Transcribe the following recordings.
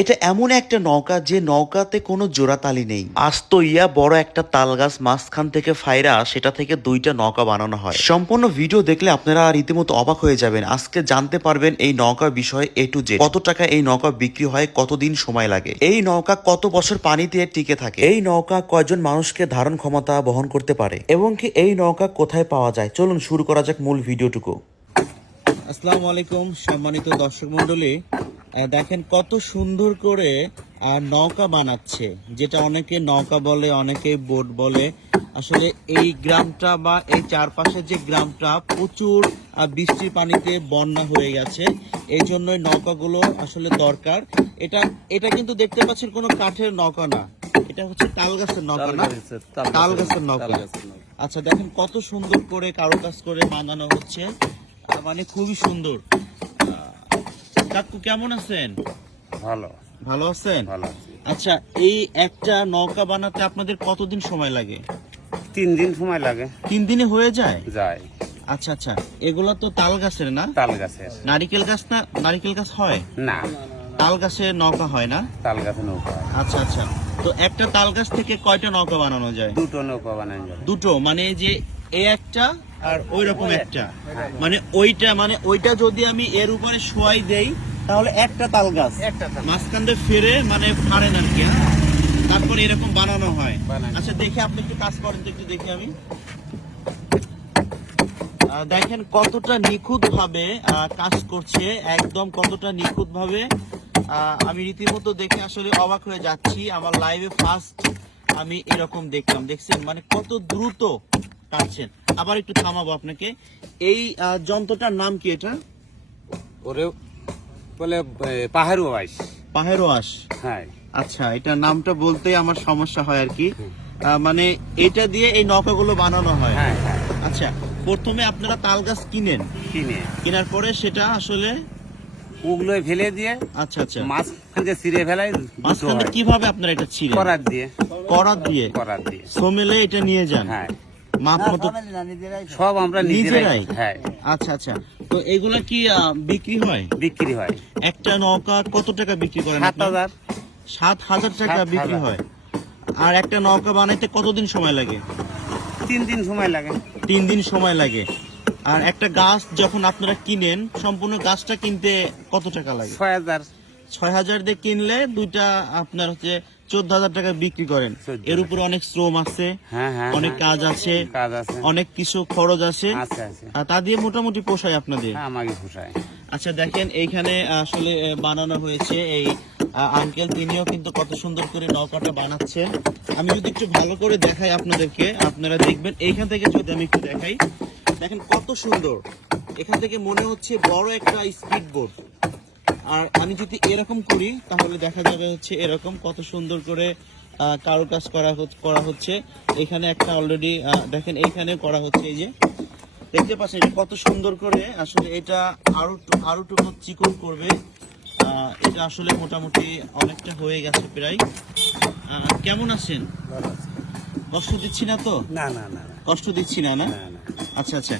এটা এমন একটা নৌকা যে নৌকাতে কোনো জোড়াতালি নেই, আস্ত ইয়া বড় একটা তাল গাছ মাঝখান থেকে ফাইরা সেটা থেকে দুইটা নৌকা বানানো হয়। সম্পূর্ণ ভিডিও দেখলে আপনারা রীতিমতো অবাক হয়ে যাবেন। আজকে জানতে পারবেন এই নৌকার বিষয়ে A to Z, কত টাকা এই নৌকা বিক্রি হয়, কতদিন সময় লাগে, এই নৌকা কত বছর পানিতে টিকে থাকে, এই নৌকা কয়জন মানুষকে ধারণ ক্ষমতা বহন করতে পারে, এবং কি এই নৌকা কোথায় পাওয়া যায়। চলুন শুরু করা যাক মূল ভিডিওটুকু। আসসালামু আলাইকুম সম্মানিত দর্শক মণ্ডলী, দেখেন কত সুন্দর করে নৌকা বানাচ্ছে, যেটা অনেকে নৌকা বলে, অনেকে বোট বলে। আসলে এই গ্রামটা বা এই চারপাশে যে গ্রামটা প্রচুর বৃষ্টির পানিতে বন্যা হয়ে গেছে, এই জন্যই নৌকাগুলো আসলে দরকার। এটা এটা কিন্তু দেখতে পাচ্ছেন কোনো কাঠের নৌকা না, এটা হচ্ছে তাল গাছের নৌকা না, তাল গাছের নৌকা। আচ্ছা দেখেন কত সুন্দর করে কারুকাজ করে বানানো হচ্ছে, মানে খুবই সুন্দর। কাকু কেমন আছেন? ভালো ভালো আছেন? ভালো। আচ্ছা, এই একটা নৌকা বানাতে আপনাদের কতদিন সময় লাগে? 3 দিন সময় লাগে। 3 দিনে হয়ে যায়? যায়। আচ্ছা আচ্ছা, এগুলা তো তাল গাছের না? তাল গাছের। নারিকেল গাছ না? নারিকেল গাছ হয় না, তাল গাছের নৌকা হয় না? তাল গাছের নৌকা। আচ্ছা আচ্ছা, তো একটা তাল গাছ থেকে কয়টা নৌকা বানানো যায়? 2টো নৌকা বানানো যাবে। দুটো, মানে এই যে এই একটা আর ওই রকম একটা, মানে ওইটা যদি আমি এর উপরে শোয়াই দেই তাহলে একটা তাল গাছ মাঝখান দিয়ে ফেরে মানে ফাড়েন আর কি, হ্যাঁ? তারপরে এরকম বানানো হয়। আচ্ছা দেখে আপনি একটু কাজ করেন তো, একটু দেখি আমি। দেখেন কতটা নিখুঁত ভাবে কাজ করছে, একদম কতটা নিখুঁত ভাবে। আমি রীতিমতো দেখে আসলে অবাক হয়ে যাচ্ছি। আমার লাইভে ফার্স্ট আমি এরকম দেখলাম, দেখছেন মানে কত দ্রুত কাটছেন। আবার একটু থামাবো আপনাকে। এই যন্ত্রটার নাম কি? এটা ওরে বলে পাহাড়ু আইস। পাহেরো আঁশ। হ্যাঁ। আচ্ছা, এটা নামটা বলতেই আমার সমস্যা হয় আর কি। মানে এটা দিয়ে এই নৌকাগুলো বানানো হয়। হ্যাঁ হ্যাঁ। আচ্ছা, প্রথমে আপনারা তাল গাছ কিনেন, কেনার পরে সেটা আসলে ওগুলো ফেলে দিয়ে আচ্ছা আচ্ছা মাঝখান দিয়ে ছিঁড়ে ফেলাই। মাঝখানে কিভাবে আপনারা এটা ছিঁড়েন? করার দিয়ে। করাত দিয়ে? করার দিয়ে সোমেলে এটা নিয়ে যান? হ্যাঁ। মাপ মতো সব আমরা নিজেরাই। হ্যাঁ। আচ্ছা আচ্ছা, তো এগুলা কি বিক্রি হয়? বিক্রি হয়। একটা নৌকা কত টাকা বিক্রি করেন? 7,000। 7,000 টাকা 7,000 বিক্রি হয়। আর একটা নৌকা বানাইতে কতদিন সময় লাগে? 3 দিন সময় লাগে। 3 দিন সময় লাগে। আর একটা গাছ যখন আপনারা কিনেন, সম্পূর্ণ গাছটা কিনতে কত টাকা লাগে? 6,000। 6,000 দিয়ে কিনলে দুইটা আপনার হচ্ছে 14,000 টাকা বিক্রি করেন। 14,000 এর উপরে অনেক শ্রম আছে, হ্যাঁ হ্যাঁ, অনেক কাজ আছে, কাজ আছে, অনেক কিছু খরচ আছে, আছে আছে। আর তা দিয়ে মোটামুটি পোষায় আপনাদের। হ্যাঁ, আমাকে পোষায়। আচ্ছা দেখেন এইখানে আসলে বানানো হয়েছে এই আঙ্কেল, তিনিও কিন্তু কত সুন্দর করে নৌকাটা বানাচ্ছেন। আমি যদি একটু ভালো করে দেখাই আপনাদেরকে, আপনারা দেখবেন। এইখান থেকে যদি আমি একটু দেখাই, দেখেন কত সুন্দর। এখান থেকে মনে হচ্ছে বড় একটা স্পিড বোট। আর আমি যদি এরকম করি তাহলে দেখা যাবে হচ্ছে এরকম কত সুন্দর করে কারুকাজ করা হচ্ছে। এখানে একটা অলরেডি দেখেন এইখানে করা হচ্ছে, এই যে দেখতে পাচ্ছেন এটা কত সুন্দর করে। আসলে এটা আরো টুকু চিকন করবে। এটা আসলে মোটামুটি অনেকটা হয়ে গেছে প্রায়। কেমন আছেন? কষ্ট দিচ্ছি না তো? না না না, কষ্ট দিচ্ছি না, না? না না। আচ্ছা আচ্ছা,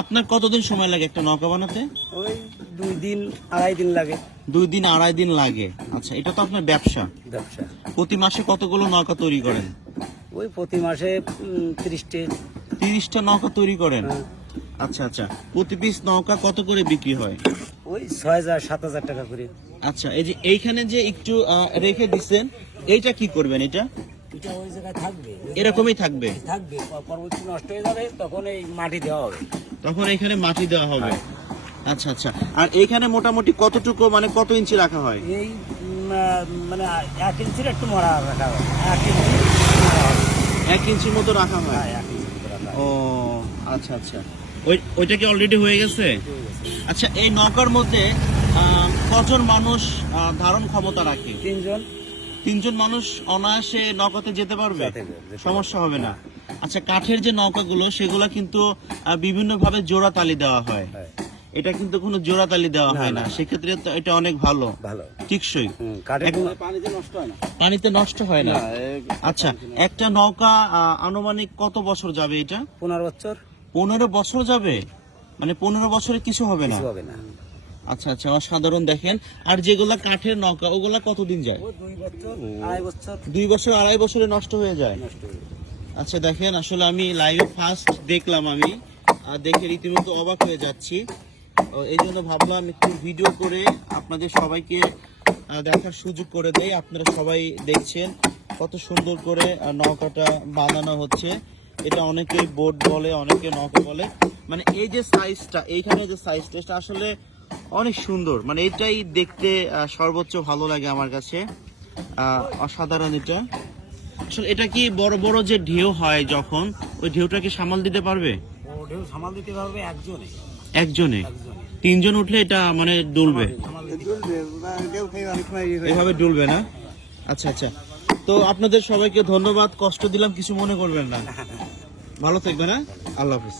আপনার কতদিন সময় লাগে একটা নৌকা বানাতে? ওই 2 দিন 2.5 দিন লাগে। 2 দিন 2.5 দিন লাগে। আচ্ছা, এটা তো আপনার ব্যবসা। ব্যবসা। প্রতি মাসে কতগুলো নৌকা তৈরি করেন? ওই প্রতি মাসে 30টে। 30টা নৌকা তৈরি করেন? হ্যাঁ। আচ্ছা আচ্ছা, প্রতি পিস নৌকা কত করে বিক্রি হয়? ওই 6,000-7,000 টাকা করে। আচ্ছা, এই যে এইখানে যে একটু রেখে দিচ্ছেন, এইটা কি করবেন? এটা এটা ওই জায়গায় থাকবে, এরকমই থাকবে? থাকবে। পরবর্তী নষ্ট হয়ে যাবে তখন এই মাটি দেওয়া হবে। তখন এখানে মাটি দেওয়া হবে। আচ্ছা আচ্ছা, আর এইখানে মোটামুটি কতটুকু, মানে কত ইঞ্চি রাখা হয়? এই মানে 1 ইঞ্চির একটু মরা রাখা হবে। 1 ইঞ্চি মরা হবে। 1 ইঞ্চির মতো রাখা হয়? হ্যাঁ, 1 ইঞ্চির মতো রাখা হবে। ও আচ্ছা আচ্ছা, ওইটা কি অলরেডি হয়ে গেছে? আচ্ছা, এই নৌকার মধ্যে কজন মানুষ ধারণ ক্ষমতা রাখে? 3 জন। 3 জন মানুষ অনায়াসে নৌকাতে যেতে পারবে? সমস্যা হবে না? আচ্ছা, কাঠের যে নৌকাগুলো সেগুলো কিন্তু বিভিন্ন ভাবে জোড়া তালি দেওয়া হয়, হ্যাঁ। এটা কিন্তু কোনো জোড়া তালি দেওয়া হয় না। সেক্ষেত্রে তো এটা অনেক ভালো, ভালো, টিকসই, পানিতে নষ্ট হয় না। পানিতে নষ্ট হয় না। আচ্ছা, একটা নৌকা আনুমানিক কত বছর যাবে এটা? 15 বছর। 15 বছর যাবে? মানে 15 বছরে কিছু হবে না? হবে না। আচ্ছা আচ্ছা, অসাধারণ। দেখেন, আর যেগুলা কাঠের নৌকা ওগুলা কতদিন যায়? ও 2 বছর 2.5 বছর 2 বছর 2.5 বছরে নষ্ট হয়ে যায়। নষ্ট হয়ে যায়। আচ্ছা দেখেন, আসলে আমি লাইভে ফার্স্ট দেখলাম, আমি দেখে রীতিমতো অবাক হয়ে যাচ্ছি। এই জন্য ভাবলাম একটু ভিডিও করে আপনাদের সবাইকে দেখার সুযোগ করে দেই। আপনারা সবাই দেখছেন কত সুন্দর করে নৌকাটা বানানো হচ্ছে। এটা অনেকে বোট বলে, অনেকে নৌকা বলে। মানে এই যে সাইজটা, এইখানে যে সাইজটা, এটা আসলে অনেক সুন্দর। মানে এটাই দেখতে সর্বোচ্চ ভালো লাগে আমার কাছে। অসাধারণ এটা। আসলে এটা কি বড় বড় যে ঢেউ হয় যখন, ওই ঢেউটা কি সামাল দিতে পারবে? ও ঢেউ সামাল দিতে পারবে একজনে। একজনে? 3 জন উঠলে এটা মানে ডুলবে? সামাল দিতে ঢেউ খেয়ে অনেক সময় এভাবে ডুলবে না? আচ্ছা আচ্ছা। তো আপনাদের সবাইকে ধন্যবাদ, কষ্ট দিলাম, কিছু মনে করবেন না। ভালো থাকবেন, হ্যাঁ? আল্লাহ হাফিজ।